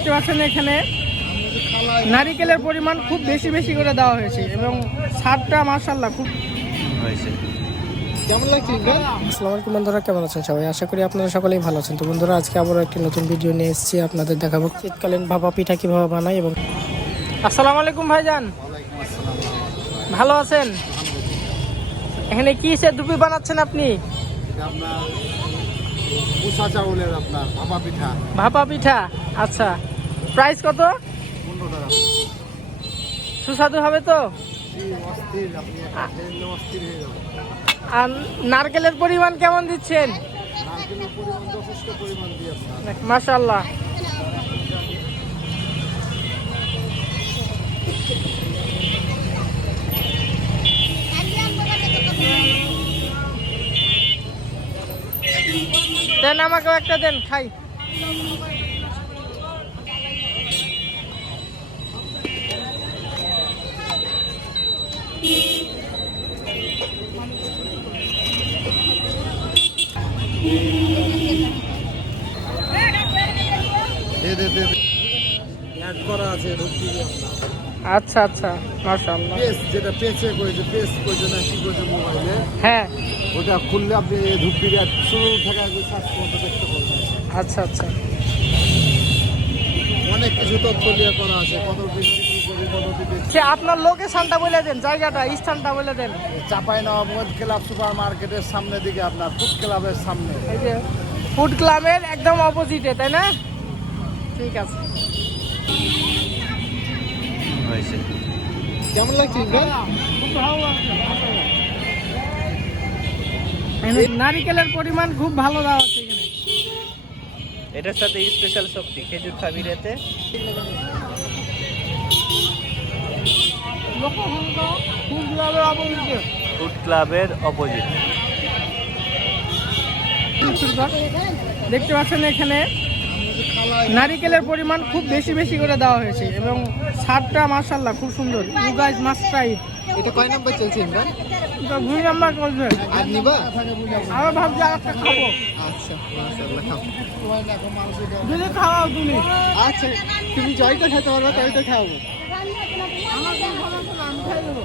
দেখতে পাচ্ছেন এখানে নারিকেলের পরিমাণ খুব বেশি বেশি করে দেওয়া হয়েছে এবং ছাদটা মাশাআল্লাহ খুব হয়েছে। কেমন লাগছে? আসসালামু আলাইকুম বন্ধুরা, কেমন আছেন সবাই? আশা করি আপনারা সকলেই ভালো আছেন। তো বন্ধুরা, আজকে আবারও একটি নতুন ভিডিও নিয়ে এসেছি, আপনাদের দেখাবো শীতকালীন ভাপা পিঠা কিভাবে বানাই। এবং আসসালামু আলাইকুম ভাইজান, ভালো আছেন? এখানে কি সে দুপি বানাচ্ছেন আপনি? পুষা চাউলের আপনার ভাপা পিঠা। ভাপা পিঠা, আচ্ছা। প্রাইস কত? 15 টাকা। সুস্বাদু হবে তো? অস্থির, আপনি অস্থির হয়ে যাবেন। আর নারকেলের পরিমাণ কেমন দিচ্ছেন? নারকেলের পরিমাণ যথেষ্ট পরিমাণ দিয়ে আপনার। মাশাআল্লাহ। দেন, আমাকেও একটা দেন, খাই। দে অ্যাড করা আছে রুটি আপনার। আচ্ছা আচ্ছা, মাশাআল্লাহ। পেস্ট, যেটা পেস্টে করেছে, পেস্ট করেছে না কি করেছে মোবাইলে, হ্যাঁ, ওটা খুললে আপনি ধূপটির শুরু থেকে আগে সার্চ করতে দেখতে পাবেন। আচ্ছা আচ্ছা। অনেক কিছু তথ্য নিয়ে করা আছে, কত পিস বিক্রি করি, কত পিস। সে আপনার লোকেশনটা বলে দেন, জায়গাটা, স্থানটা বলে দেন। চাঁপাইনবাবগঞ্জ ক্লাব সুপার মার্কেটের সামনে দিকে, আপনার ফুড ক্লাবের সামনে। এই যে ফুড ক্লাবের একদম অপোজিটে, তাই না? ঠিক আছে। হয়েছে। কেমন লাগছে? খুব ভালো লাগছে। নারিকেলের পরিমাণ খুব ভালো দেওয়া হচ্ছে এখানে। এটার সাথে স্পেশাল শক্তি খেজুর খাবি রেতে। ফুড ক্লাবের অপোজিটে। ফুড ক্লাবের অপোজিট। দেখতে পাচ্ছেন এখানে নারিকেলের পরিমাণ খুব বেশি বেশি করে দেওয়া হয়েছে এবং ছাদটা মাশাআল্লাহ খুব সুন্দর। You guys must try it. এটা কয় নাম্বার চলছে ইমরান? এটা 2 নাম্বার চলছে। আর নিবা? আমি ভাবছি আরেকটা খাবো। আচ্ছা, মাশাআল্লাহ, খাও। দিলে খাওয়াও তুমি। আচ্ছা, তুমি জয়টা খেতে পারবে, তাই তো খাওয়াবো। আমার খাওয়া আমি খাই দেবো।